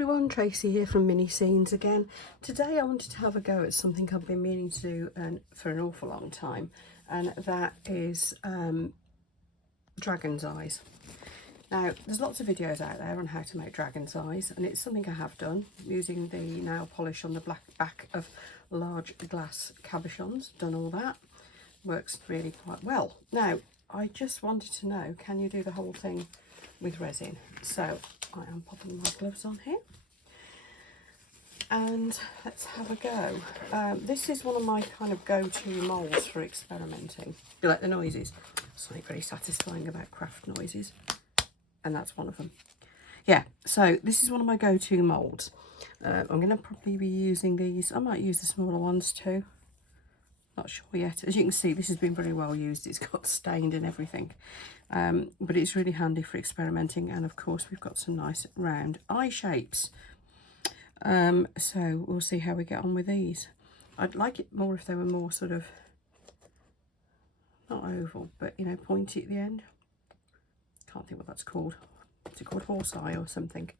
everyone, Tracy here from Mini Scenes again. Today I wanted to have a go at something I've been meaning to do for an awful long time, and that is dragon's eyes. Now there's lots of videos out there on how to make dragon's eyes, and it's something I have done using the nail polish on the black back of large glass cabochons. Done all that, works really quite well. Now I just wanted to know, can you do the whole thing with resin? So I am popping my gloves on here and let's have a go. This is one of my kind of go-to moulds for experimenting. You like the noises? Something very satisfying about craft noises, and that's one of them. Yeah, so this is one of my go-to moulds. I'm going to probably be using these. I might use the smaller ones too. Not sure yet. As you can see, this has been very well used. It's got stained and everything, but it's really handy for experimenting. And of course we've got some nice round eye shapes, so we'll see how we get on with these. I'd like it more if they were more sort of not oval, but you know, pointy at the end. Can't think what that's called. Is it called horse eye or something?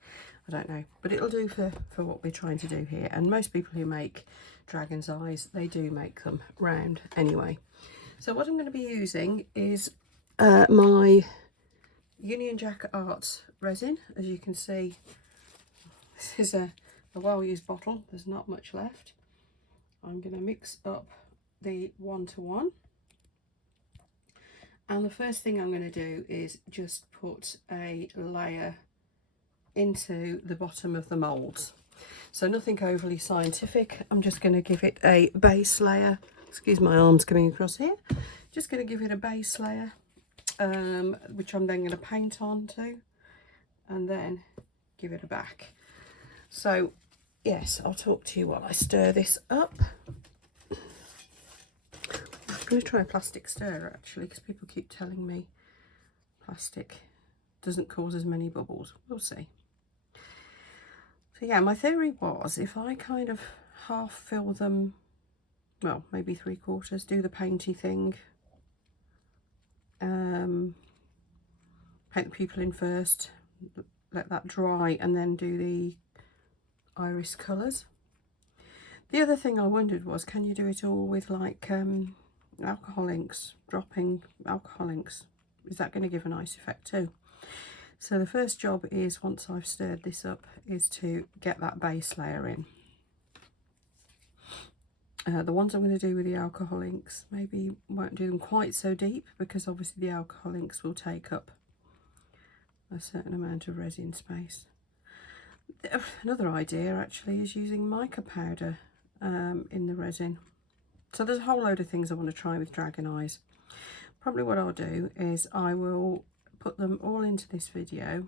I don't know, but it'll do for what we're trying to do here. And most people who make dragon's eyes, they do make them round anyway. So what I'm going to be using is my Union Jack Arts resin. As you can see, this is a well-used bottle. There's not much left. I'm going to mix up the 1:1. And the first thing I'm going to do is just put a layer into the bottom of the moulds. So nothing overly scientific. I'm just going to give it a base layer. Excuse my arms coming across here. Just going to give it a base layer, which I'm then going to paint onto, and then give it a back. So yes, I'll talk to you while I stir this up. I'm going to try a plastic stirrer actually, because people keep telling me plastic doesn't cause as many bubbles. We'll see. So yeah, my theory was if I kind of half fill them, well, maybe 3/4, do the painty thing, paint the pupil in first, let that dry, and then do the iris colours. The other thing I wondered was, can you do it all with like alcohol inks, dropping alcohol inks? Is that going to give a nice effect too? So the first job is, once I've stirred this up, is to get that base layer in. The ones I'm going to do with the alcohol inks, maybe won't do them quite so deep, because obviously the alcohol inks will take up a certain amount of resin space. Another idea actually is using mica powder in the resin. So there's a whole load of things I want to try with dragon eyes. Probably what I'll do is I will put them all into this video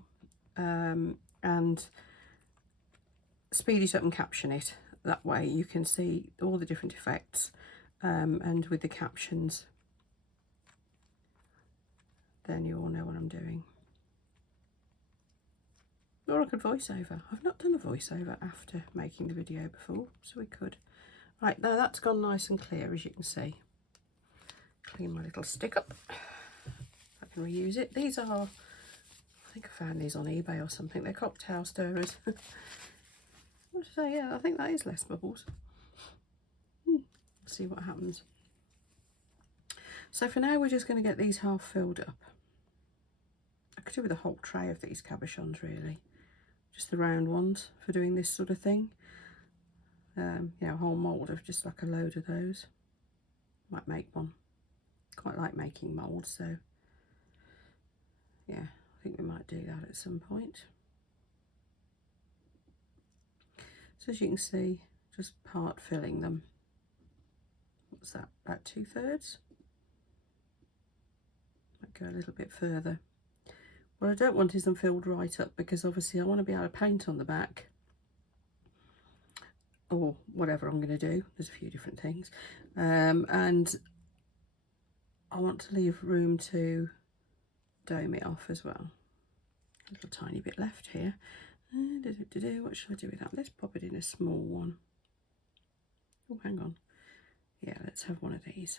and speed it up and caption it. That way you can see all the different effects, and with the captions then you all know what I'm doing. Or I could voice over. I've not done a voiceover after making the video before, so we could. Right, now that's gone nice and clear, as you can see. Clean my little stick up. I can reuse it. These are, I think I found these on eBay or something. They're cocktail stirrers. What to say? Yeah, I think that is less bubbles. See what happens. So for now, we're just going to get these half filled up. I could do with a whole tray of these cabochons, really. Just the round ones for doing this sort of thing. Yeah, a whole mould of just like a load of those. Might make one. Quite like making moulds, so yeah, I think we might do that at some point. So as you can see, just part filling them. What's that, about 2/3? Might go a little bit further. What I don't want is them filled right up, because obviously I want to be able to paint on the back, or whatever I'm going to do. There's a few different things, and I want to leave room to dome it off as well. A little tiny bit left here. What should I do with that? Let's pop it in a small one. Oh, hang on. Yeah, let's have one of these.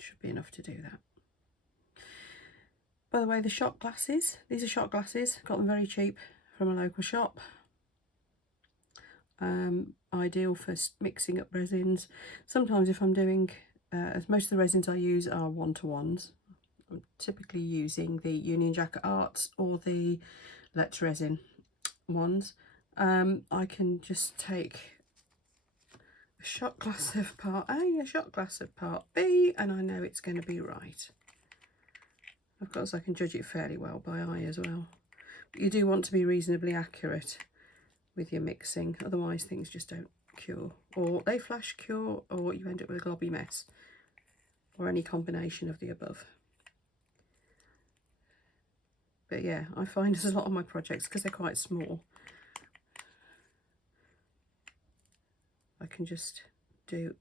Should be enough to do that. By the way, the shot glasses, these are shot glasses, got them very cheap from a local shop. Ideal for mixing up resins. Sometimes if I'm doing, as most of the resins I use are 1-to-1s. I'm typically using the Union Jack Arts or the Let's Resin ones. I can just take a shot glass of part A, a shot glass of part B, and I know it's going to be right. Of course I can judge it fairly well by eye as well. But you do want to be reasonably accurate with your mixing, otherwise things just don't cure, or they flash cure, or you end up with a globby mess, or any combination of the above. But yeah, I find there's a lot of my projects, because they're quite small, I can just do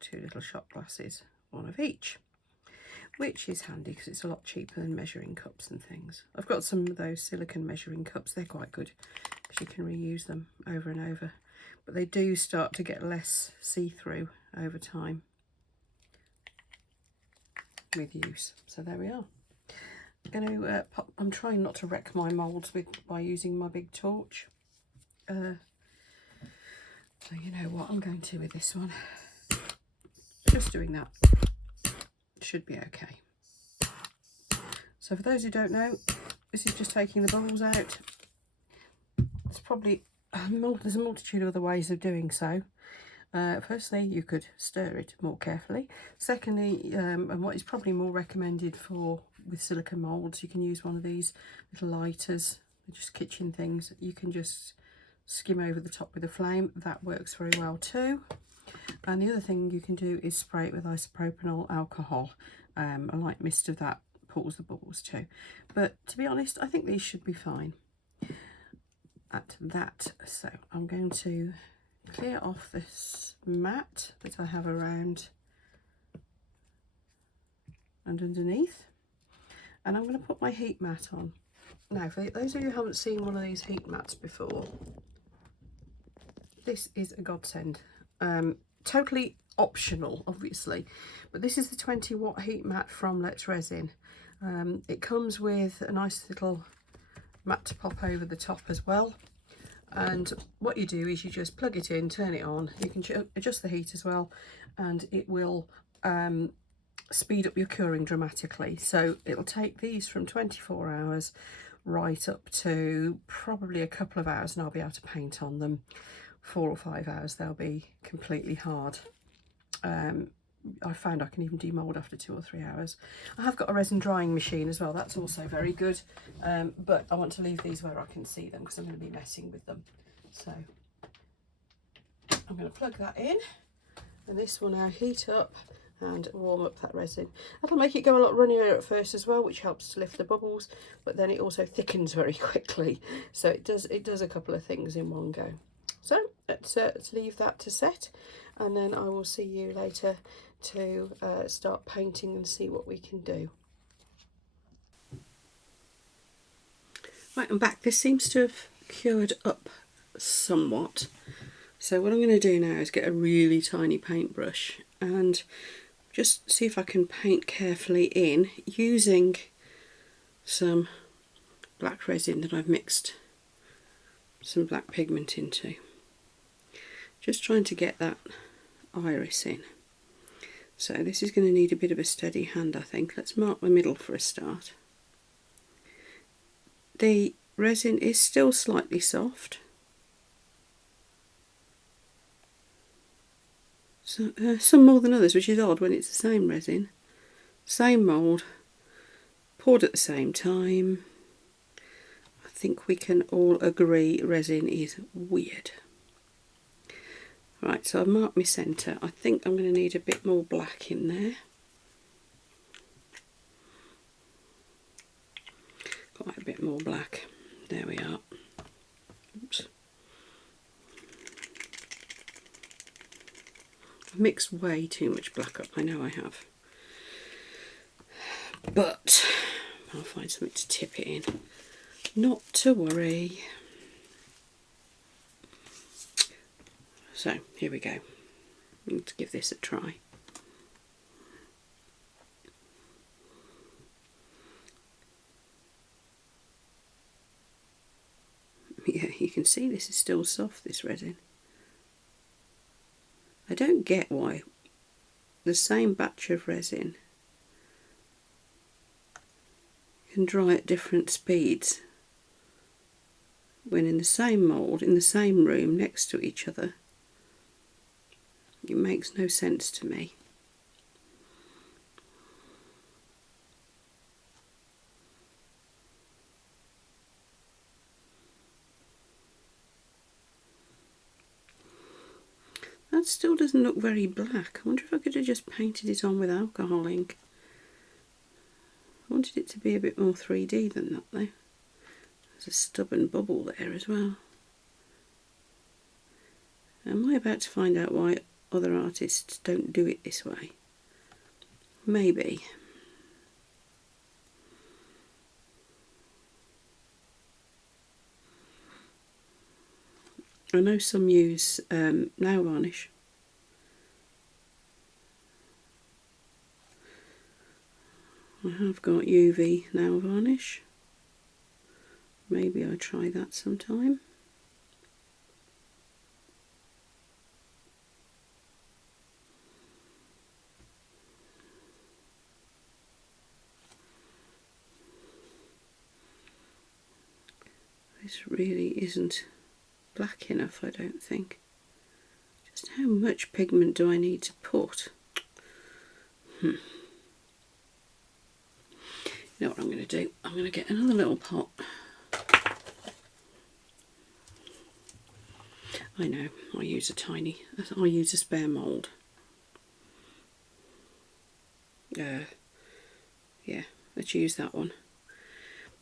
2 little shot glasses, 1 of each, which is handy because it's a lot cheaper than measuring cups and things. I've got some of those silicone measuring cups, they're quite good because you can reuse them over and over, but they do start to get less see-through over time with use. So there we are. I'm going to I'm trying not to wreck my moulds by using my big torch. So you know what I'm going to with this one. Just doing that should be okay. So for those who don't know, this is just taking the bubbles out. There's probably there's a multitude of other ways of doing so. Firstly, you could stir it more carefully. Secondly, and what is probably more recommended with silicone moulds, you can use one of these little lighters, just kitchen things. You can just skim over the top with a flame. That works very well too. And the other thing you can do is spray it with isopropanol alcohol. A light mist of that pulls the bubbles too. But to be honest, I think these should be fine at that. So I'm going to clear off this mat that I have around and underneath, and I'm going to put my heat mat on. Now, for those of you who haven't seen one of these heat mats before, this is a godsend. Totally optional, obviously, but this is the 20-watt heat mat from Let's Resin. It comes with a nice little mat to pop over the top as well. And what you do is you just plug it in, turn it on. You can adjust the heat as well, and it will speed up your curing dramatically. So it'll take these from 24 hours right up to probably a couple of hours, and I'll be able to paint on them. 4 or 5 hours, they'll be completely hard. I found I can even demould after 2 or 3 hours. I have got a resin drying machine as well, that's also very good, but I want to leave these where I can see them because I'm going to be messing with them. So I'm going to plug that in, and this will now heat up and warm up that resin. That'll make it go a lot runnier at first as well, which helps to lift the bubbles, but then it also thickens very quickly. So it does a couple of things in one go. So let's leave that to set, and then I will see you later to start painting and see what we can do. Right, I'm back. This seems to have cured up somewhat. So what I'm going to do now is get a really tiny paintbrush and just see if I can paint carefully in using some black resin that I've mixed some black pigment into. Just trying to get that iris in. So this is going to need a bit of a steady hand, I think. Let's mark the middle for a start. The resin is still slightly soft. So, some more than others, which is odd when it's the same resin, same mould, poured at the same time. I think we can all agree resin is weird. Right, so I've marked my centre. I think I'm going to need a bit more black in there. Quite a bit more black. There we are. Oops. I've mixed way too much black up, I know I have. But I'll find something to tip it in. Not to worry. So here we go. Let's give this a try. can see this is still soft, this resin. I don't get why the same batch of resin can dry at different speeds when in the same mould, in the same room next to each other. It makes no sense to me. That still doesn't look very black. I wonder if I could have just painted it on with alcohol ink. I wanted it to be a bit more 3D than that though. There's a stubborn bubble there as well. Am I about to find out why other artists don't do it this way? Maybe. I know some use nail varnish. I have got UV nail varnish. Maybe I'll try that sometime. This really isn't black enough, I don't think. Just how much pigment do I need to put? You know what I'm going to do? I'm going to get another little pot. I know, I use a spare mould. Yeah, let's use that one.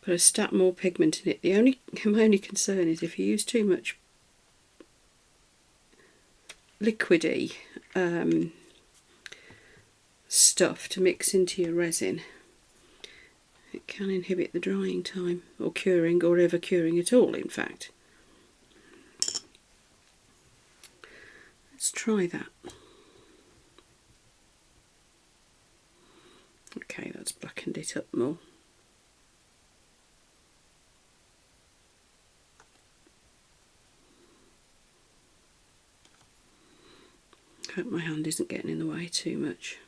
Put a stat more pigment in it. My only concern is if you use too much liquidy stuff to mix into your resin, it can inhibit the drying time, or curing, or ever curing at all, in fact. Let's try that. Okay, that's blackened it up more. Hope my hand isn't getting in the way too much.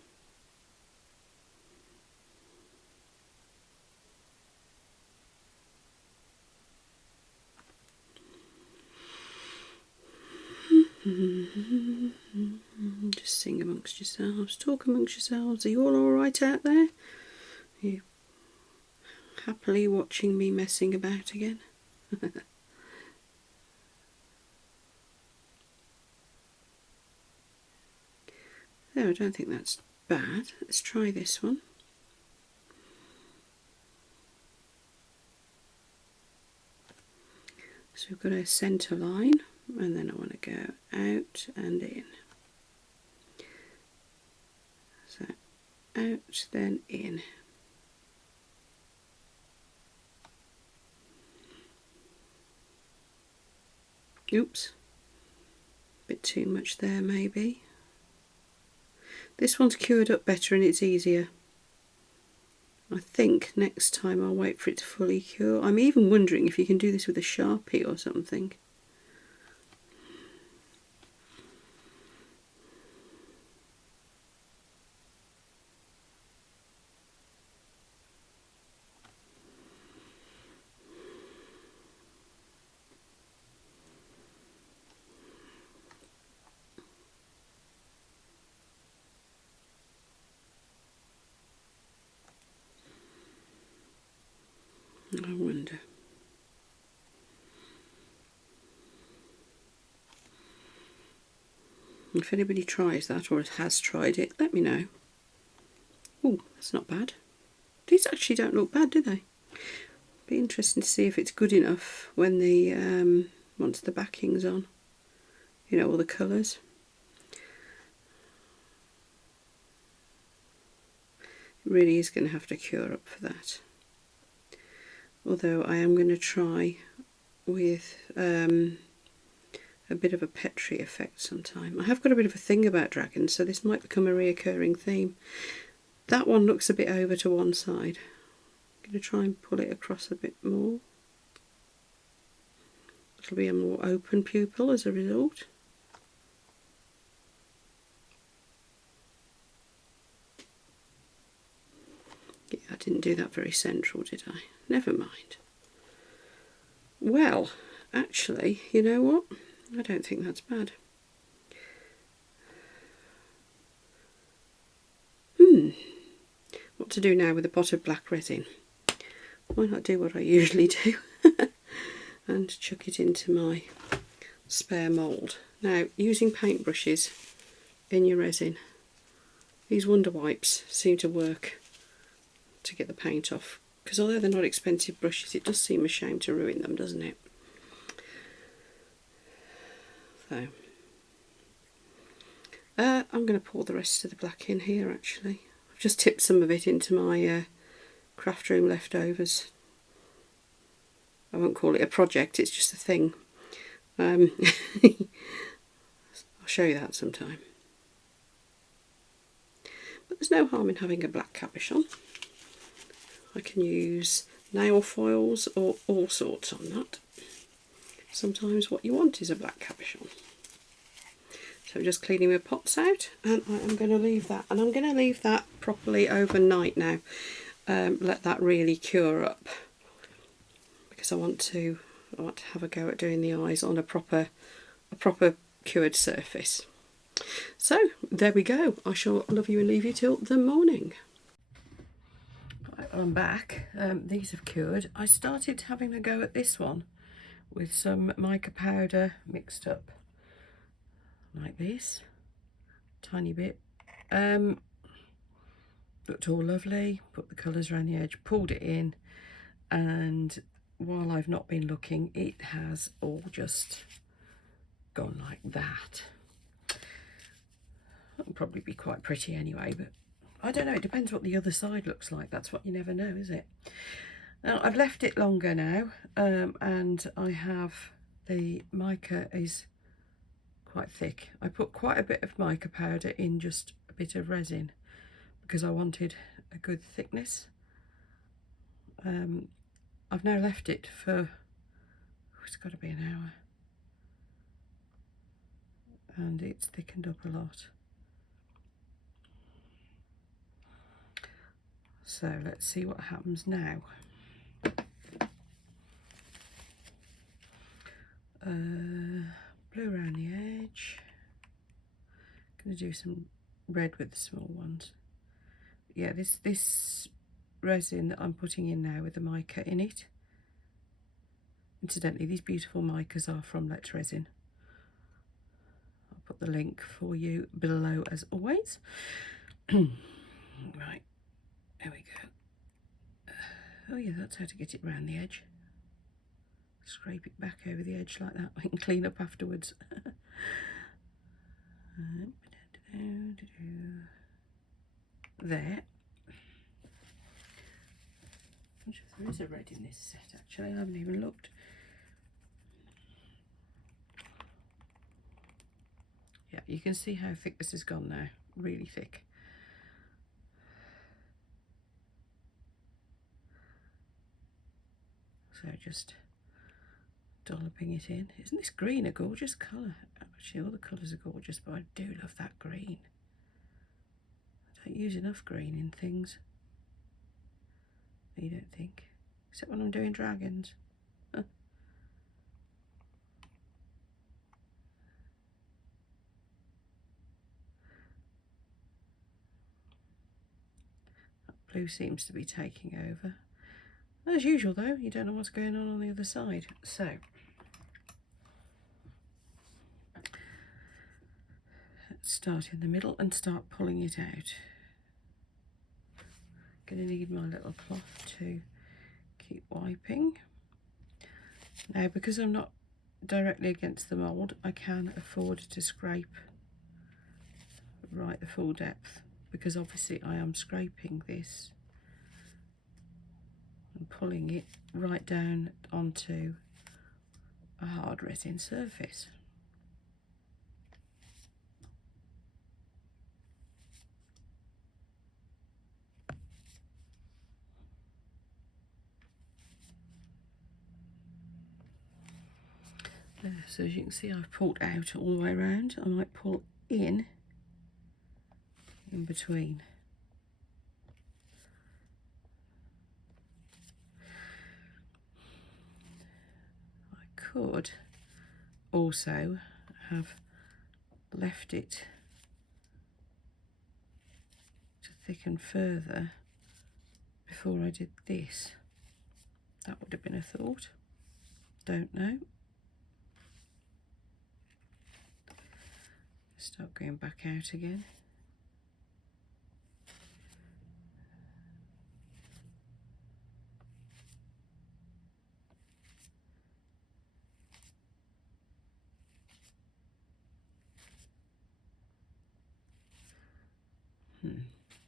Just sing amongst yourselves, talk amongst yourselves. Are you all alright out there? Are you happily watching me messing about again? There, I don't think that's bad. Let's try this one. So we've got a centre line, and then I want to go out and in. So out, then in. Oops, bit too much there maybe. This one's cured up better and it's easier. I think next time I'll wait for it to fully cure. I'm even wondering if you can do this with a Sharpie or something. I wonder. If anybody tries that or has tried it, let me know. Oh, that's not bad. These actually don't look bad, do they? Be interesting to see if it's good enough when the once the backing's on. You know, all the colours. It really is going to have to cure up for that. Although I am going to try with a bit of a Petri effect sometime. I have got a bit of a thing about dragons, so this might become a reoccurring theme. That one looks a bit over to one side. I'm going to try and pull it across a bit more. It'll be a more open pupil as a result. Yeah, I didn't do that very central, did I? Never mind. Well, actually, you know what? I don't think that's bad. What to do now with a pot of black resin? Why not do what I usually do and chuck it into my spare mould. Now, using paintbrushes in your resin, these Wonder Wipes seem to work to get the paint off, because although they're not expensive brushes, it does seem a shame to ruin them, doesn't it? So I'm going to pour the rest of the black in here. Actually, I've just tipped some of it into my craft room leftovers. I won't call it a project, it's just a thing. I'll show you that sometime. But there's no harm in having a black cabochon. I can use nail foils or all sorts on that. Sometimes what you want is a black cabochon. So just cleaning my pots out, and I'm going to leave that. And I'm going to leave that properly overnight now. Let that really cure up, because I want to have a go at doing the eyes on a proper cured surface. So there we go. I shall love you and leave you till the morning. Right, I'm back. These have cured. I started having a go at this one with some mica powder mixed up like this, tiny bit. Looked all lovely. Put the colours around the edge, pulled it in, and while I've not been looking, it has all just gone like that. That'll probably be quite pretty anyway, but I don't know, it depends what the other side looks like. That's what you never know, is it? Now, I've left it longer now, and I have, the mica is quite thick. I put quite a bit of mica powder in just a bit of resin because I wanted a good thickness. I've now left it for, it's got to be an hour, and it's thickened up a lot. So let's see what happens now. Blue around the edge. Going to do some red with the small ones. Yeah, this resin that I'm putting in now with the mica in it. Incidentally, these beautiful micas are from Let's Resin. I'll put the link for you below as always. Right, there we go. Oh yeah, that's how to get it around the edge. Scrape it back over the edge like that. I can clean up afterwards. There. I'm not sure if there is a red in this set actually, I haven't even looked. Yeah, you can see how thick this has gone now, really thick. So just dolloping it in. Isn't this green a gorgeous colour? Actually, all the colours are gorgeous, but I do love that green. I don't use enough green in things. You don't think? Except when I'm doing dragons. That blue seems to be taking over. As usual though, you don't know what's going on the other side. So, let's start in the middle and start pulling it out. Going to need my little cloth to keep wiping. Now, because I'm not directly against the mould, I can afford to scrape right the full depth, because obviously I am scraping this and pulling it right down onto a hard resin surface. There, so as you can see, I've pulled out all the way around. I might pull in between. I could also have left it to thicken further before I did this. That would have been a thought. Don't know. Start going back out again.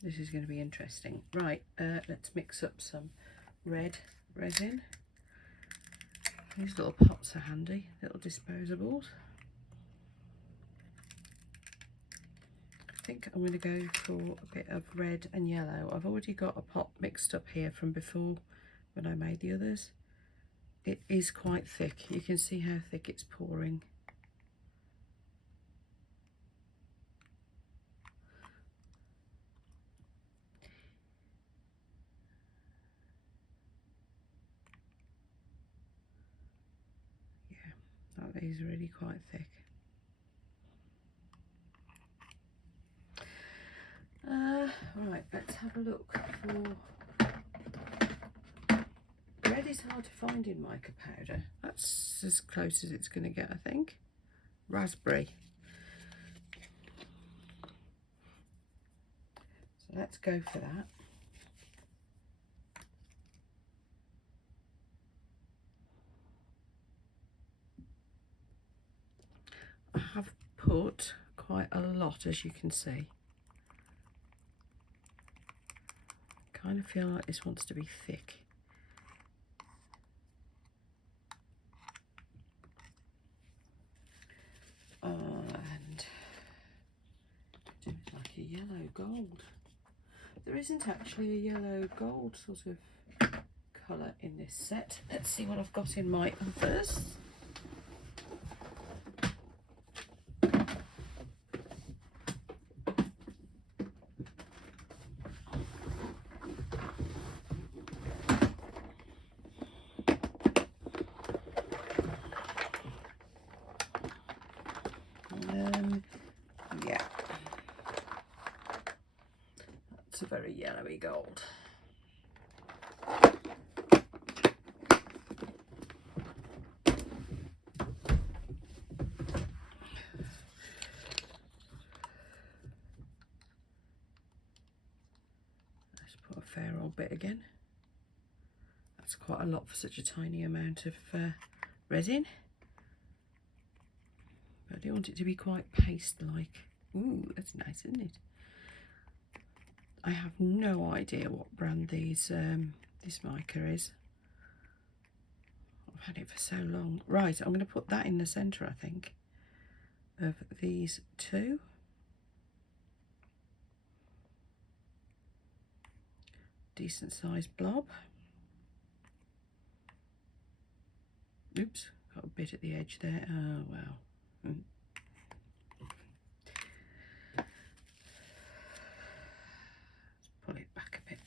This is going to be interesting. Right, let's mix up some red resin. These little pots are handy, little disposables. I think I'm going to go for a bit of red and yellow. I've already got a pot mixed up here from before when I made the others. It is quite thick. You can see how thick it's pouring. That is really quite thick. Right, let's have a look for... Red is hard to find in mica powder. That's as close as it's going to get, I think. Raspberry. So let's go for that. I have put quite a lot, as you can see. Kind of feel like this wants to be thick. And do it like a yellow gold. There isn't actually a yellow gold sort of colour in this set. Let's see what I've got in my first. Yeah, that's a very yellowy gold. Let's put a fair old bit again. That's quite a lot for such a tiny amount of resin. But I do want it to be quite paste-like. Ooh, that's nice, isn't it? I have no idea what brand these this mica is. I've had it for so long. Right, I'm going to put that in the centre, I think, of these two. Decent sized blob. Oops, got a bit at the edge there. Oh, well. Let's pull it back a bit.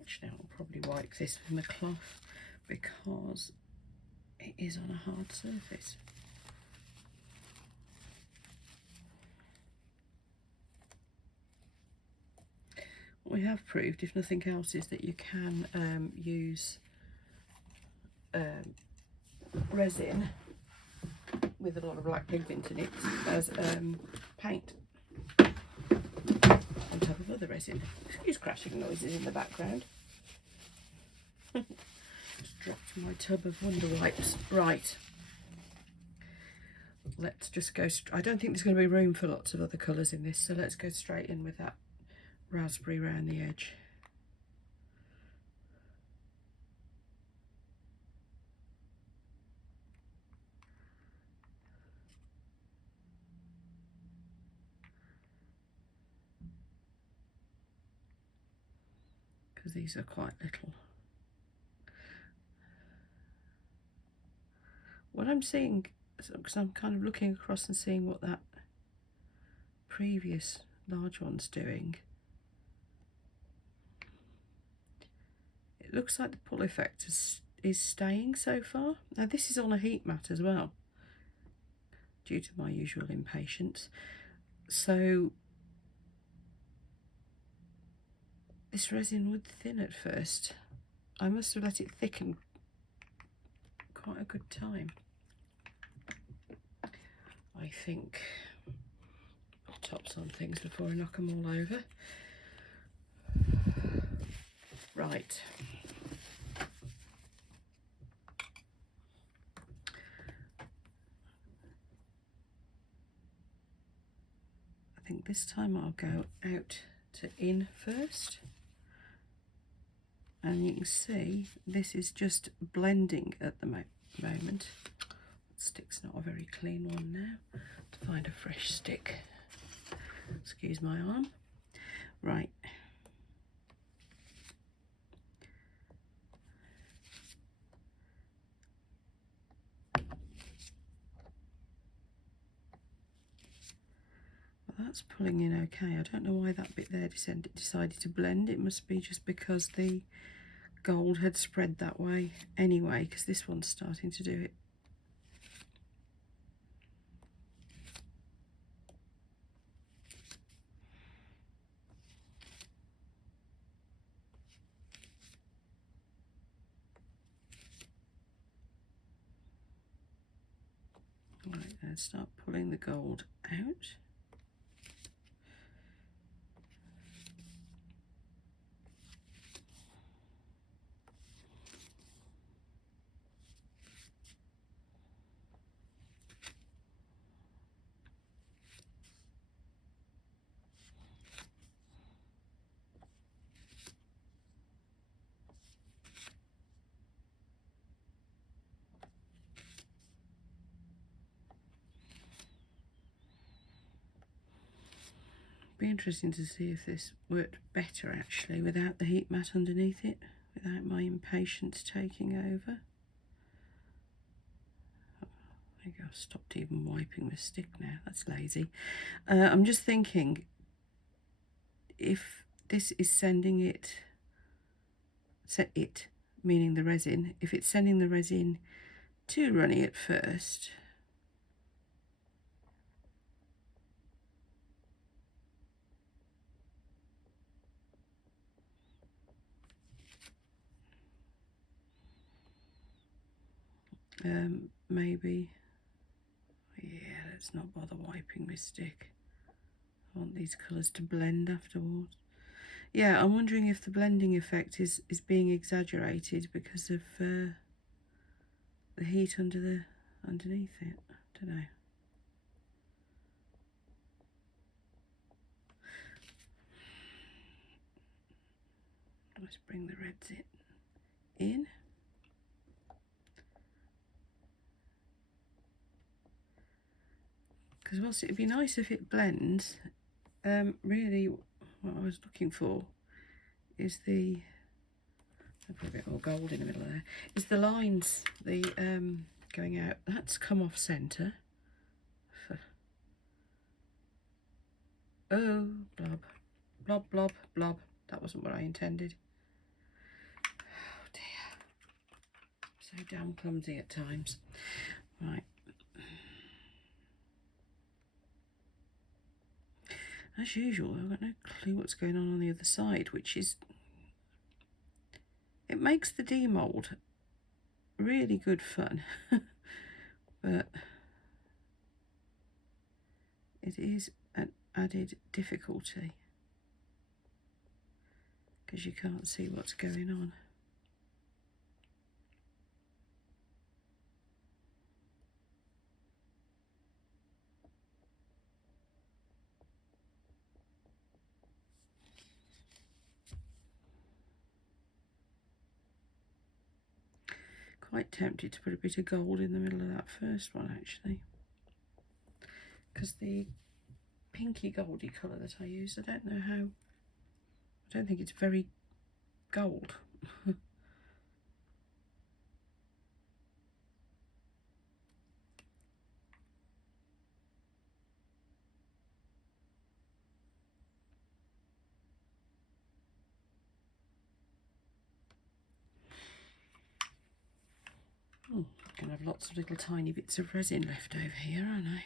Actually, I'll probably wipe this with my cloth because it is on a hard surface. What we have proved, if nothing else, is that you can use resin with a lot of black pigment in it as paint on top of other resin. Excuse crashing noises in the background. Just dropped my tub of Wonder Wipes. Right, let's just go. I don't think there's going to be room for lots of other colours in this, so let's go straight in with that raspberry around the edge. Because these are quite little. what I'm seeing, because I'm kind of looking across and seeing what that previous large one's doing, it looks like the pull effect is staying so far. Now this is on a heat mat as well, due to my usual impatience. So this resin would thin at first. I must have let it thicken quite a good time. I think I'll top some things before I knock them all over. Right. I think this time I'll go out to in first. And you can see this is just blending at the moment. The stick's not a very clean one now. To find a fresh stick. Excuse my arm. Right. Well, that's pulling in okay. I don't know why that bit there decided to blend. It must be just because the gold had spread that way anyway, because this one's starting to do it. Right, let's start pulling the gold out. Be interesting to see if this worked better actually without the heat mat underneath it, without my impatience taking over. There you go, I've stopped even wiping the stick now, that's lazy. I'm just thinking if this is sending it, meaning the resin, if it's sending the resin too runny at first, maybe, yeah, let's not bother wiping my stick. I want these colours to blend afterwards. Yeah, I'm wondering if the blending effect is being exaggerated because of the heat underneath it. I don't know. Let's bring the reds in. Because whilst it'd be nice if it blends, really what I was looking for is the, I'll put a bit more gold in the middle there, is the lines, the going out. That's come off centre. Oh, blob, blob, blob, blob. That wasn't what I intended. Oh dear. So damn clumsy at times. Right. As usual, I've got no clue what's going on the other side, which is, it makes the demould really good fun, but it is an added difficulty because you can't see what's going on. Quite tempted to put a bit of gold in the middle of that first one actually, because the pinky goldy colour that I used, I don't know how, I don't think it's very gold. I'll have lots of little tiny bits of resin left over here, aren't I?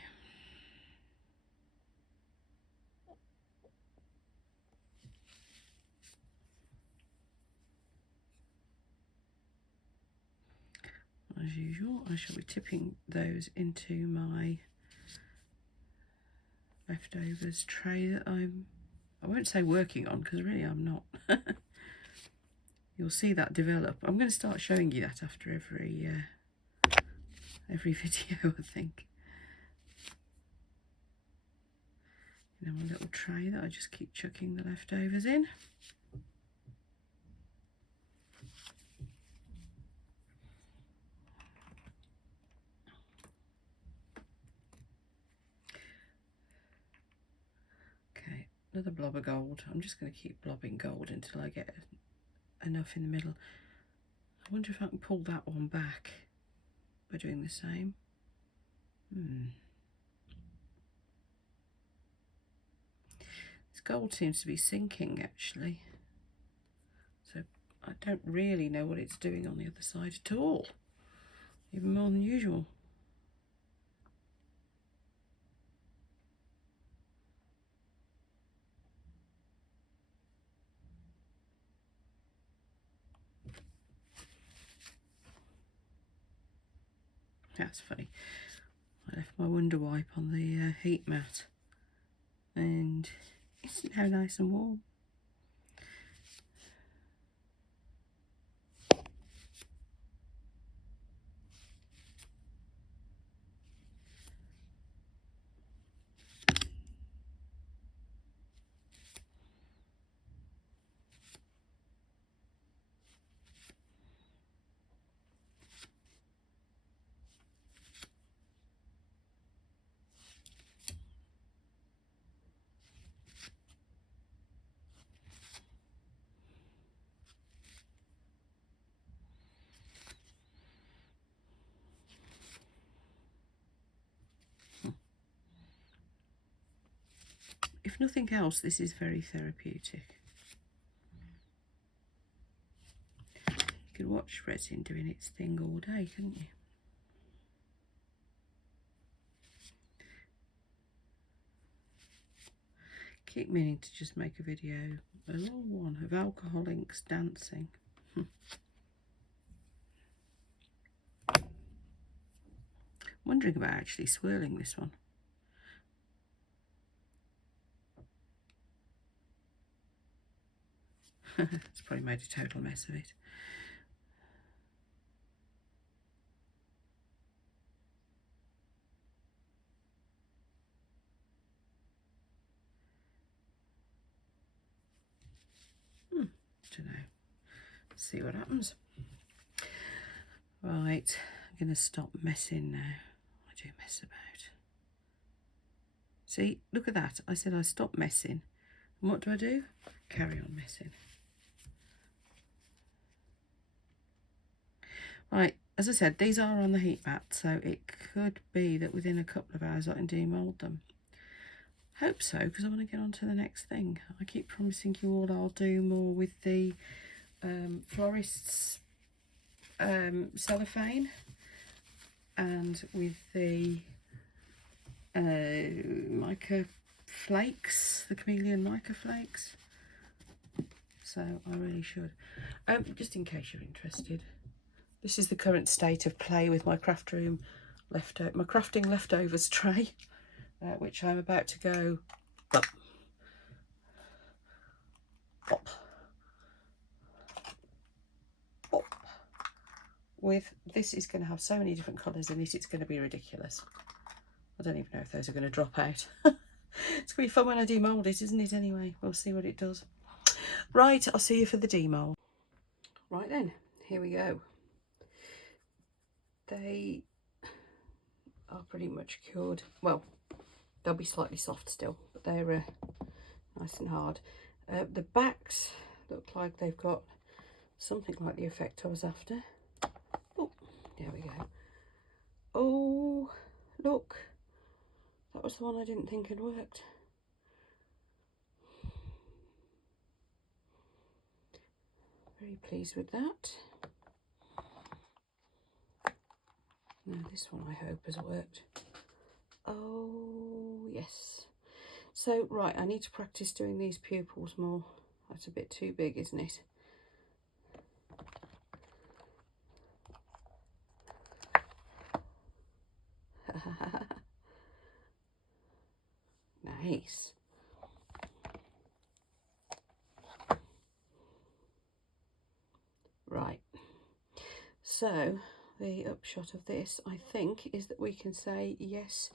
As usual, I shall be tipping those into my leftovers tray that I won't say working on, because really I'm not. You'll see that develop. I'm going to start showing you that after every video, I think. You know, my little tray that I just keep chucking the leftovers in. Okay, another blob of gold. I'm just going to keep blobbing gold until I get enough in the middle. I wonder if I can pull that one back by doing the same. This gold seems to be sinking actually, so I don't really know what it's doing on the other side at all, even more than usual. That's funny. I left my Wonder Wipe on the heat mat and it's now nice and warm. If nothing else, this is very therapeutic. You could watch resin doing its thing all day, couldn't you? Keep meaning to just make a video, a long one, of alcohol inks dancing. Wondering about actually swirling this one. It's probably made a total mess of it. Don't know. See what happens. Right, I'm going to stop messing now. I do mess about. See, look at that. I said I stop messing. And what do? Carry on messing. Right, as I said, these are on the heat mat, so it could be that within a couple of hours I can demould them. Hope so, because I want to get on to the next thing. I keep promising you all I'll do more with the florist's cellophane and with the mica flakes, the chameleon mica flakes. So I really should. Just in case you're interested, this is the current state of play with my craft room my crafting leftovers tray, which I'm about to go up, up, up with. This is going to have so many different colours in it, it's going to be ridiculous. I don't even know if those are going to drop out. It's going to be fun when I demould it, isn't it? Anyway, we'll see what it does. Right, I'll see you for the demould. Right then, here we go. They are pretty much cured. Well, they'll be slightly soft still, but they're nice and hard. The backs look like they've got something like the effect I was after. Oh, there we go. Oh, look. That was the one I didn't think had worked. Very pleased with that. Now this one I hope has worked. Oh yes. So right, I need to practice doing these pupils more. That's a bit too big, isn't it? Nice. Right. So the upshot of this, I think, is that we can say yes,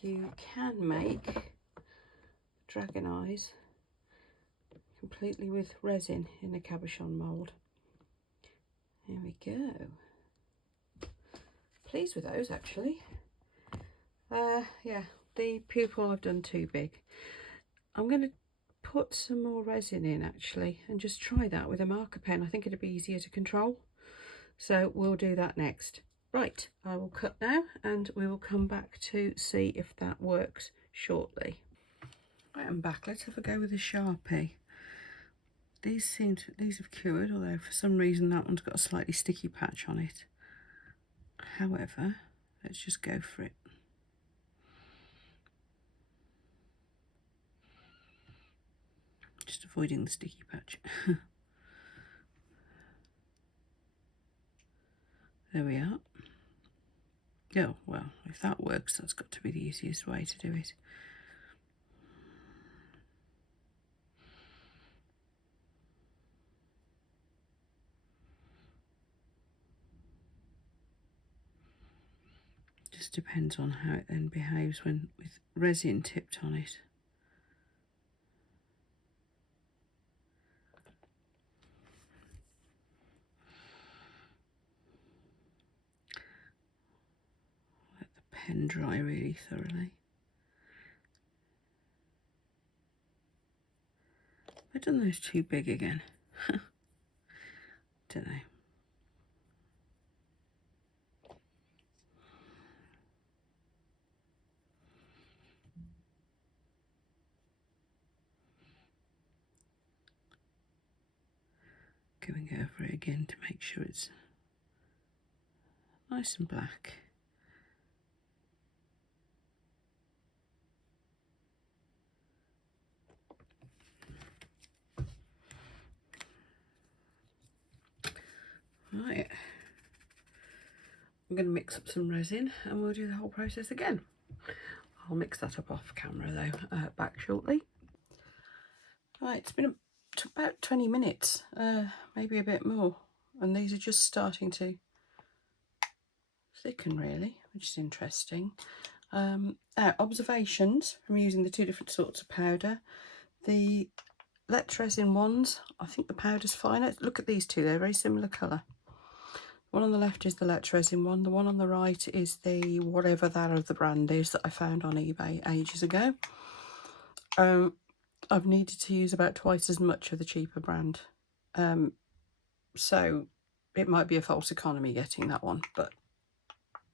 you can make dragon eyes completely with resin in a cabochon mould. There we go. Pleased with those actually. Yeah, the pupil I've done too big. I'm going to put some more resin in actually and just try that with a marker pen. I think it'd be easier to control. So we'll do that next. Right, I will cut now and we will come back to see if that works shortly. Right, I'm back. Let's have a go with a Sharpie. These have cured, although for some reason that one's got a slightly sticky patch on it. However, let's just go for it. Just avoiding the sticky patch. There we are. Oh, well, if that works, that's got to be the easiest way to do it. Just depends on how it then behaves when with resin tipped on it. Let the pen dry really thoroughly. I've done those too big again. Don't know. Going over it again to make sure it's nice and black. Right, I'm going to mix up some resin and we'll do the whole process again. I'll mix that up off camera though, back shortly. Right, it's been about 20 minutes, maybe a bit more, and these are just starting to thicken really, which is interesting. Observations from using the two different sorts of powder. The Let's Resin ones, I think the powder's finer. Look at these two, they're very similar colour. One on the left is the Let's Resin one, the one on the right is the whatever that of the brand is that I found on eBay ages ago. I've needed to use about twice as much of the cheaper brand. So it might be a false economy getting that one, but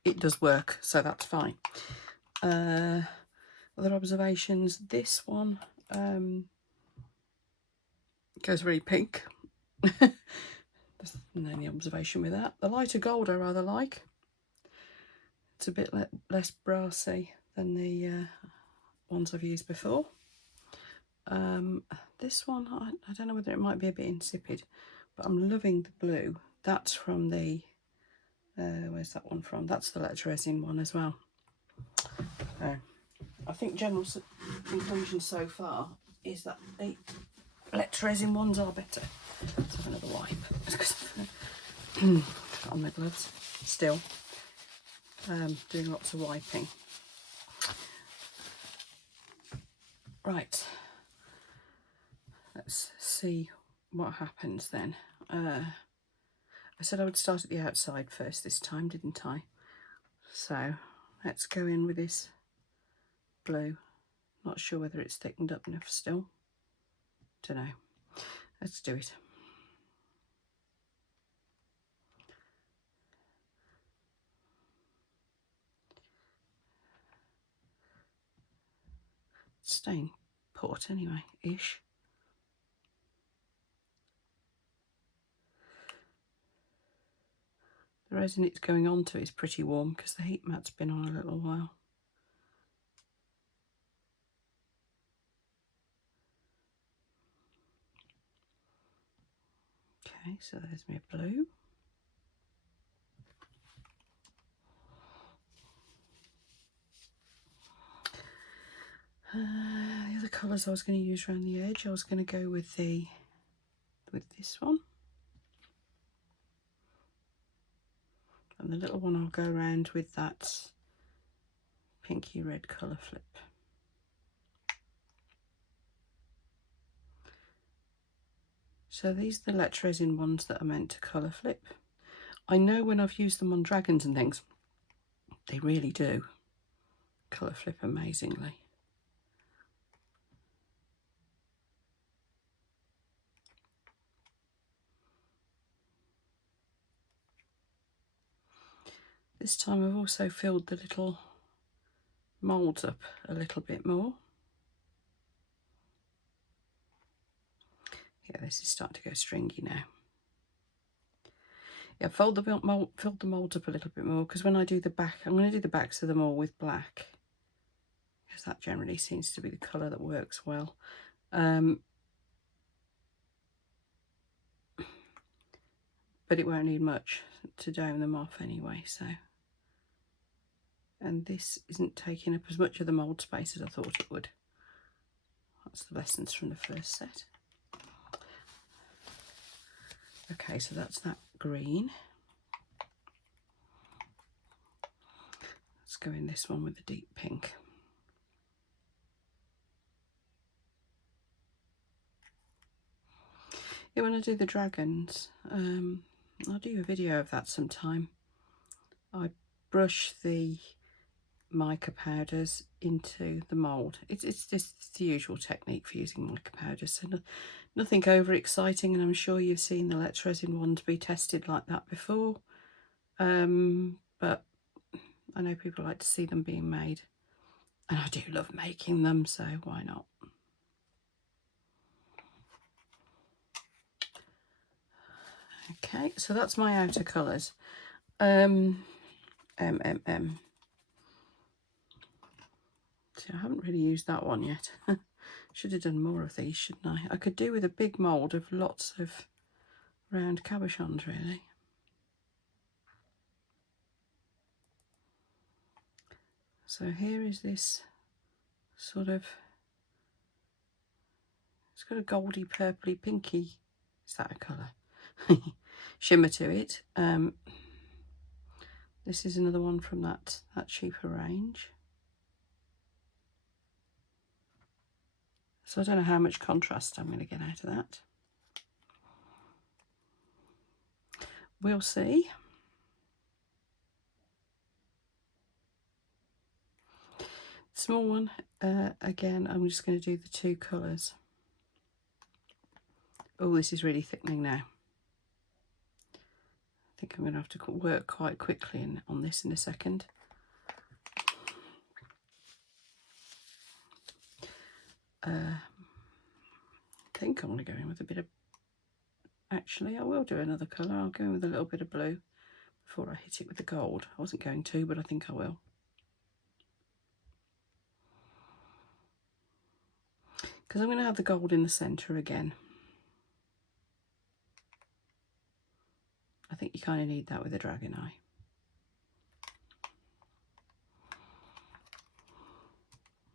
it does work, so that's fine. Other observations, this one goes very pink. There's the only observation with that. The lighter gold I rather like. It's a bit less brassy than the ones I've used before. This one, I don't know whether it might be a bit insipid, but I'm loving the blue. That's from the, where's that one from? That's the Let's Resin one as well. I think general conclusion so far is that the Let's Resin ones are better. Let's have another wipe. On my gloves still. Doing lots of wiping. Right, let's see what happens then. I said I would start at the outside first this time, didn't I? So let's go in with this blue. Not sure whether it's thickened up enough still. Don't know. Let's do it. It's staying put anyway, ish. The resin it's going on to is pretty warm because the heat mat's been on a little while. Okay, so there's my blue. The other colours I was going to use around the edge, I was going to go with this one. And the little one I'll go around with that pinky red colour flip. So these are the Let's Resin ones that are meant to colour flip. I know when I've used them on dragons and things, they really do colour flip amazingly. This time I've also filled the little moulds up a little bit more. Yeah, this is starting to go stringy now. Yeah, filled the moulds up a little bit more because when I do the back, I'm going to do the backs of them all with black because that generally seems to be the colour that works well. But it won't need much to dome them off anyway, so. And this isn't taking up as much of the mould space as I thought it would. That's the lessons from the first set. Okay, so that's that green. Let's go in this one with the deep pink. Yeah, when I do the dragons, I'll do a video of that sometime. I brush the mica powders into the mould. It's just the usual technique for using mica powders, so nothing over exciting, and I'm sure you've seen the Let's Resin ones be tested like that before, but I know people like to see them being made, and I do love making them, so why not? Okay, so that's my outer colours. See, I haven't really used that one yet. Should have done more of these, shouldn't I? I could do with a big mould of lots of round cabochons, really. So here is this sort of, it's got a goldy, purpley, pinky, is that a colour? Shimmer to it. This is another one from that cheaper range. So I don't know how much contrast I'm going to get out of that. We'll see. Small one, again, I'm just going to do the two colours. Oh, this is really thickening now. I think I'm going to have to work quite quickly on this in a second. I think I'm going to go in with a bit of, actually I will do another colour. I'll go in with a little bit of blue before I hit it with the gold. I wasn't going to, but I think I will. Because I'm going to have the gold in the centre again. I think you kind of need that with a dragon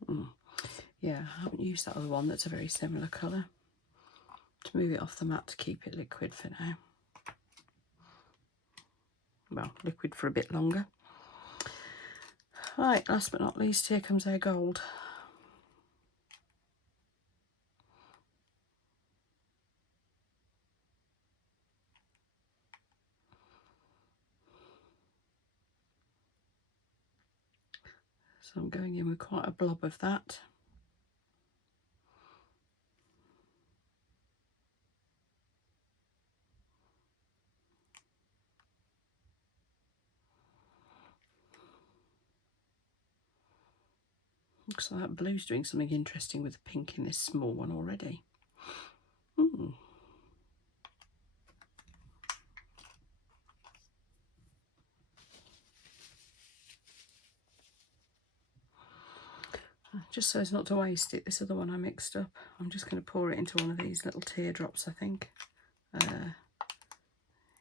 eye. Yeah, I haven't used that other one that's a very similar colour. To move it off the mat to keep it liquid for now. Well, liquid for a bit longer. Right, last but not least, here comes our gold. So I'm going in with quite a blob of that. Looks like that blue's doing something interesting with the pink in this small one already. Just so as not to waste it, this other one I mixed up, I'm just going to pour it into one of these little teardrops, I think.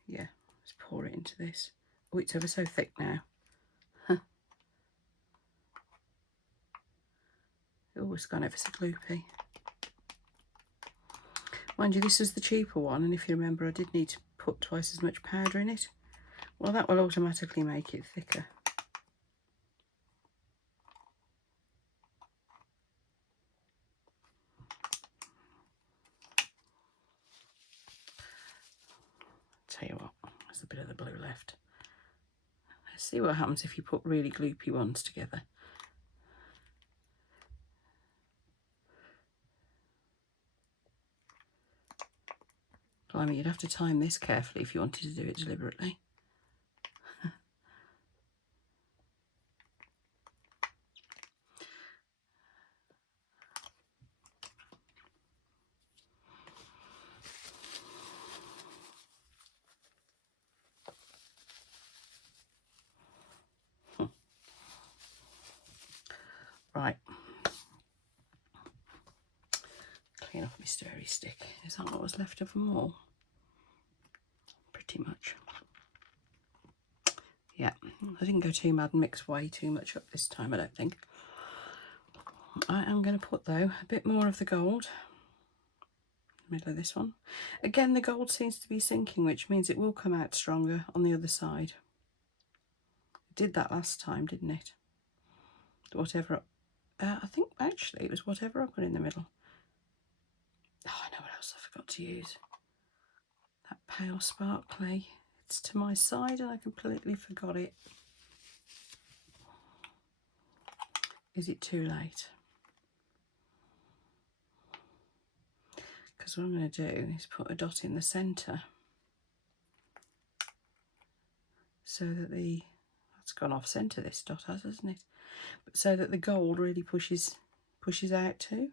Yeah, let's pour it into this. Oh, it's ever so thick now. Oh, it's gone ever so gloopy. Mind you, this is the cheaper one, and if you remember, I did need to put twice as much powder in it. Well, that will automatically make it thicker. Tell you what, there's a bit of the blue left. Let's see what happens if you put really gloopy ones together. Blimey, you'd have to time this carefully if you wanted to do it deliberately. Right. Clean off my stirry stick. Is that what was left of them all? Pretty much. Yeah, I didn't go too mad and mix way too much up this time, I don't think. I am going to put, though, a bit more of the gold in the middle of this one. Again, the gold seems to be sinking, which means it will come out stronger on the other side. It did that last time, didn't it? Whatever, I think actually it was whatever I put in the middle. Oh, I know what else I forgot to use. That pale sparkly. It's to my side and I completely forgot it. Is it too late? Because what I'm going to do is put a dot in the centre so that that's gone off centre, this dot has, hasn't it? But so that the gold really pushes out too.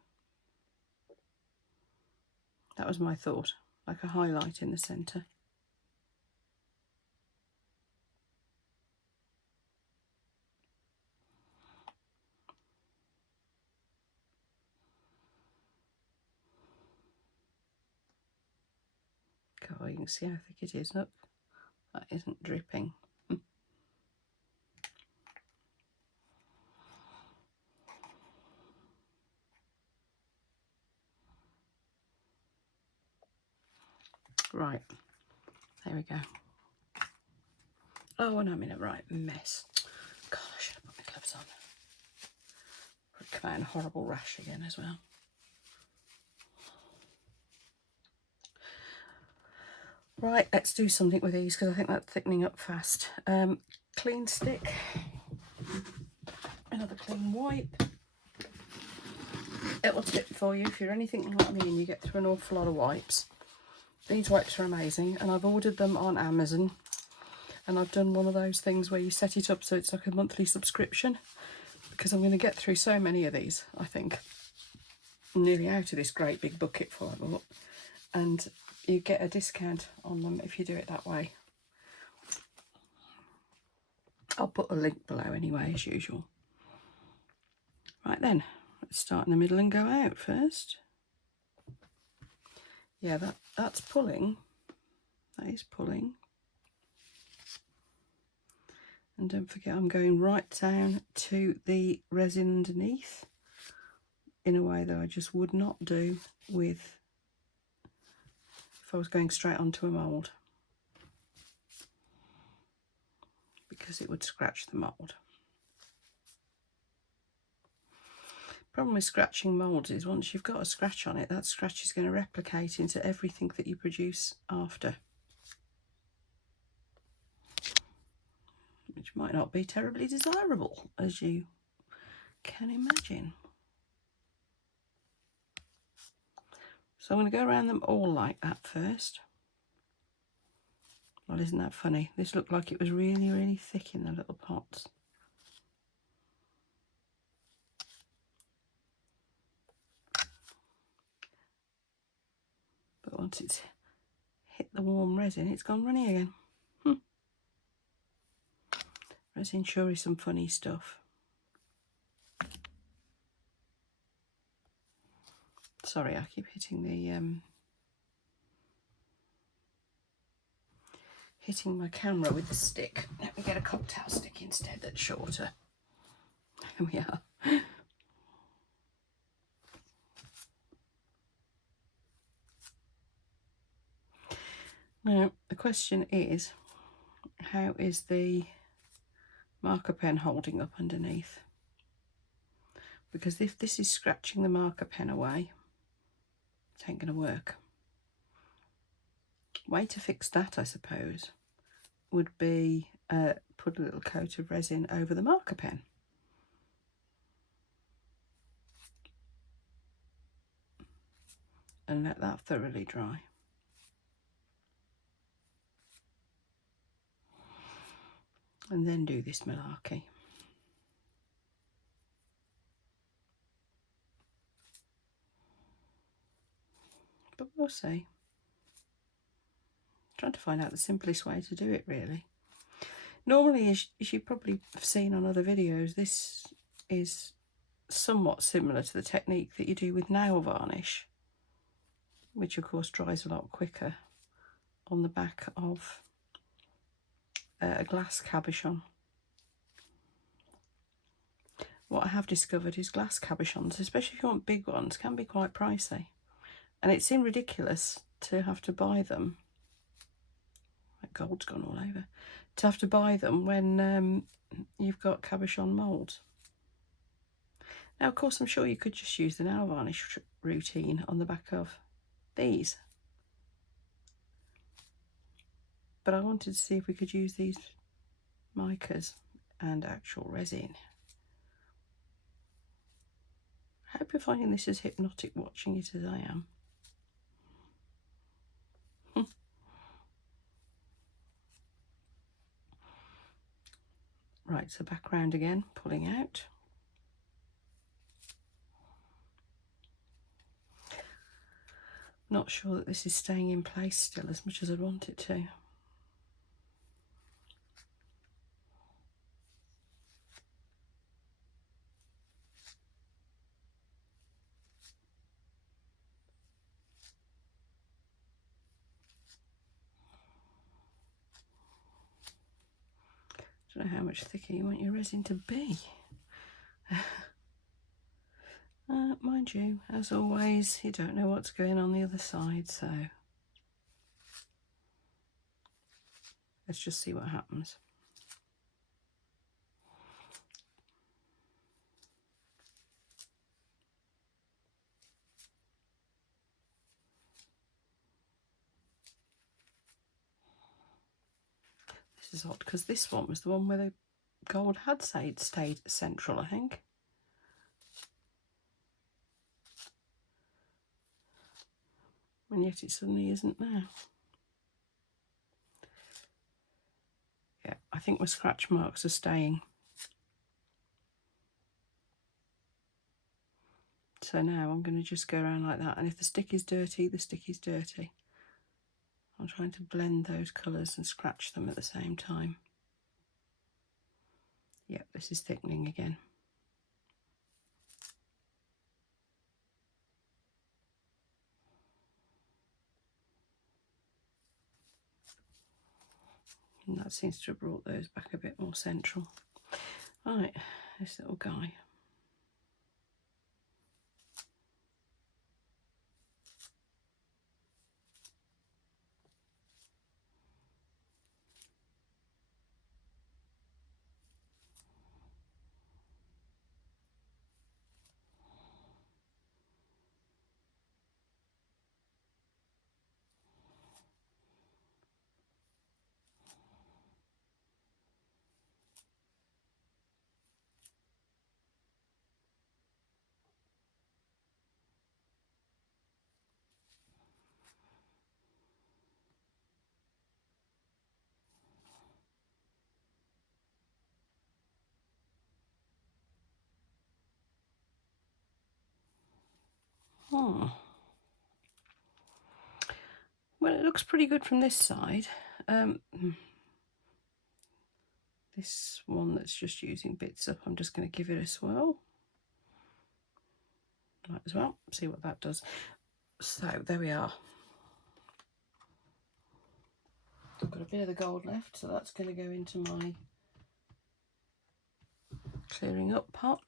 That was my thought, like a highlight in the centre. God, you can see how thick it is. Look, that isn't dripping. Right, there we go. Oh, and I'm in a right mess. God, I should have put my gloves on. Would come out in a horrible rash again as well. Right, let's do something with these because I think that's thickening up fast. Clean stick, another clean wipe. Little tip for you, if you're anything like me and you get through an awful lot of wipes, these wipes are amazing, and I've ordered them on Amazon, and I've done one of those things where you set it up so it's like a monthly subscription, because I'm going to get through so many of these, I think. I'm nearly out of this great big bucket full I bought, and you get a discount on them if you do it that way. I'll put a link below anyway, as usual. Right then, let's start in the middle and go out first. Yeah, that's pulling. That is pulling. And don't forget, I'm going right down to the resin underneath in a way that I just would not do with if I was going straight onto a mould, because it would scratch the mould. Problem with scratching moulds is once you've got a scratch on it, that scratch is going to replicate into everything that you produce after, which might not be terribly desirable, as you can imagine. So I'm going to go around them all like that first. Well, isn't that funny? This looked like it was really, really thick in the little pots. But once it's hit the warm resin, it's gone runny again. Resin sure is some funny stuff. Sorry, I keep hitting the hitting my camera with the stick. Let me get a cocktail stick instead that's shorter. There we are. Now, the question is, how is the marker pen holding up underneath? Because if this is scratching the marker pen away, it ain't going to work. Way to fix that, I suppose, would be put a little coat of resin over the marker pen. And let that thoroughly dry. And then do this malarkey. But we'll see. Trying to find out the simplest way to do it, really. Normally, as you probably have seen on other videos, this is somewhat similar to the technique that you do with nail varnish, which of course dries a lot quicker on the back of a glass cabochon. What I have discovered is glass cabochons, especially if you want big ones, can be quite pricey. And it seemed ridiculous to have to buy them. That gold's gone all over. To have to buy them when you've got cabochon moulds. Now, of course, I'm sure you could just use the nail varnish routine on the back of these. But I wanted to see if we could use these micas and actual resin. I hope you're finding this as hypnotic watching it as I am. Right, so back round again, pulling out. Not sure that this is staying in place still as much as I'd want it to. Don't know how much thicker you want your resin to be. Mind you, as always, you don't know what's going on the other side, so let's just see what happens. This is odd because this one was the one where the gold had stayed central, I think. And yet it suddenly isn't now. Yeah, I think my scratch marks are staying. So now I'm going to just go around like that, and if the stick is dirty, the stick is dirty. I'm trying to blend those colours and scratch them at the same time. Yep, this is thickening again. And that seems to have brought those back a bit more central. Right, this little guy. Oh. Well, it looks pretty good from this side. This one that's just using bits up, I'm just going to give it a swirl. Might as well see what that does. So there we are. I've got a bit of the gold left, so that's going to go into my clearing up pot.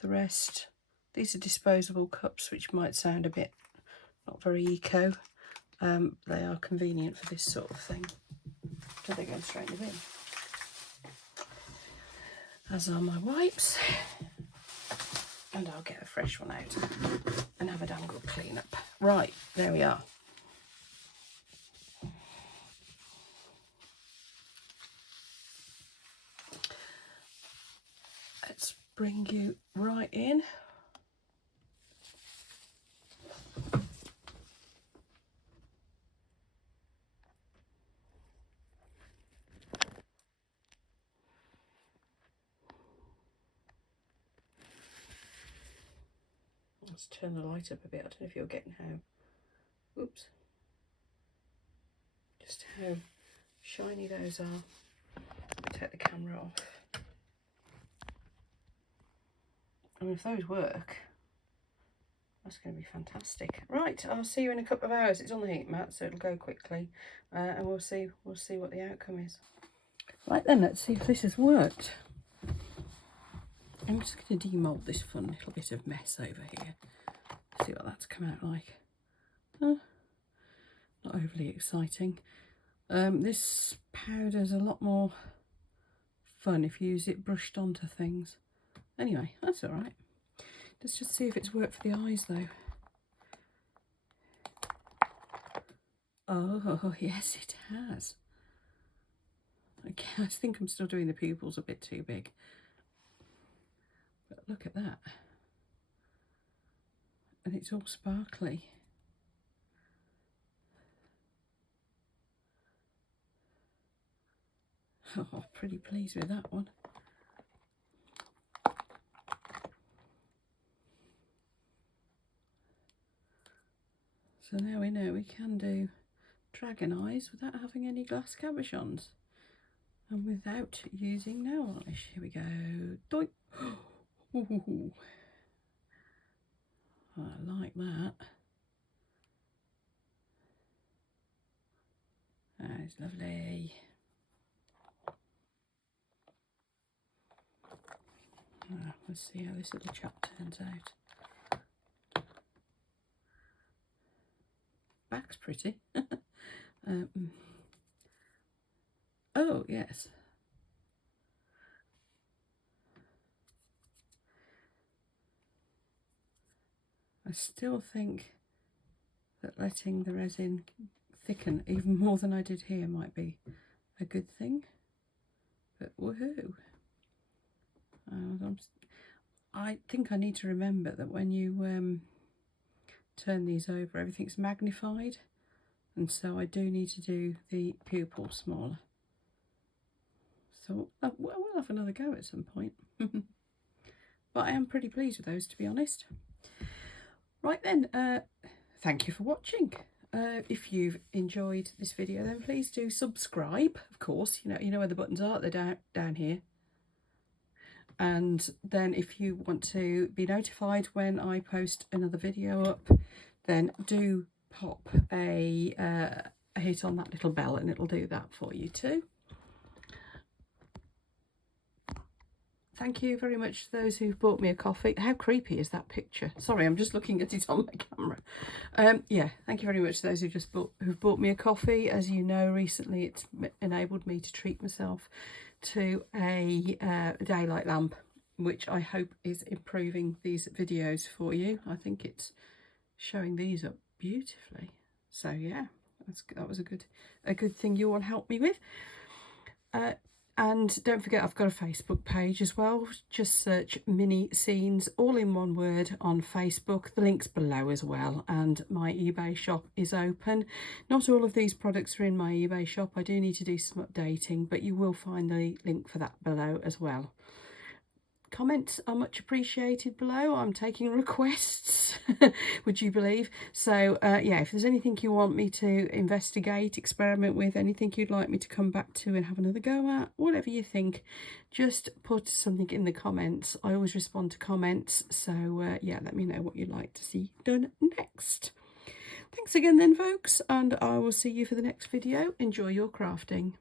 The rest, these are disposable cups, which might sound a bit not very eco. They are convenient for this sort of thing. So they go straight in the bin. As are my wipes. And I'll get a fresh one out and have a damn good clean up. Right, there we are. Let's bring you right in. Let's turn the light up a bit. I don't know if you're getting how, oops, just how shiny those are. Take the camera off. I mean, if those work, that's going to be fantastic. Right, I'll see you in a couple of hours. It's on the heat mat, so it'll go quickly, and we'll see what the outcome is. Right then, let's see if this has worked. I'm just going to demold this fun little bit of mess over here. See what that's come out like. Not overly exciting. This powder's a lot more fun if you use it brushed onto things. Anyway, that's all right. Let's just see if it's worked for the eyes though. Oh, yes, it has. Okay, I think I'm still doing the pupils a bit too big. But look at that. And it's all sparkly. Oh, pretty pleased with that one. So now we know we can do dragon eyes without having any glass cabochons and without using nail varnish. Here we go. Doink. Ooh. I like that. That's lovely. Let's see how this little chap turns out. Back's pretty. Oh, yes. I still think that letting the resin thicken even more than I did here might be a good thing. But woohoo! I think I need to remember that when you turn these over, everything's magnified, and so I do need to do the pupil smaller. So we'll have another go at some point. But I am pretty pleased with those, to be honest. Right then, thank you for watching. If you've enjoyed this video, then please do subscribe. Of course, you know where the buttons are. They're down here. And then if you want to be notified when I post another video up, then do pop a hit on that little bell and it'll do that for you too. Thank you very much to those who've bought me a coffee. How creepy is that picture? Sorry, I'm just looking at it on my camera. Yeah, thank you very much to those who've bought me a coffee. As you know, recently it's enabled me to treat myself to a daylight lamp, which I hope is improving these videos for you. I think it's showing these up beautifully. So yeah, that was a good thing you all helped me with. And don't forget, I've got a Facebook page as well. Just search Mini Scenes, all in one word, on Facebook. The link's below as well. And my eBay shop is open. Not all of these products are in my eBay shop. I do need to do some updating, but you will find the link for that below as well. Comments are much appreciated below. I'm taking requests. would you believe? So yeah, if there's anything you want me to investigate, experiment with, anything you'd like me to come back to and have another go at, whatever you think, just put something in the comments. I always respond to comments, so yeah, let me know what you'd like to see done next. Thanks again then, folks, and I will see you for the next video. Enjoy your crafting.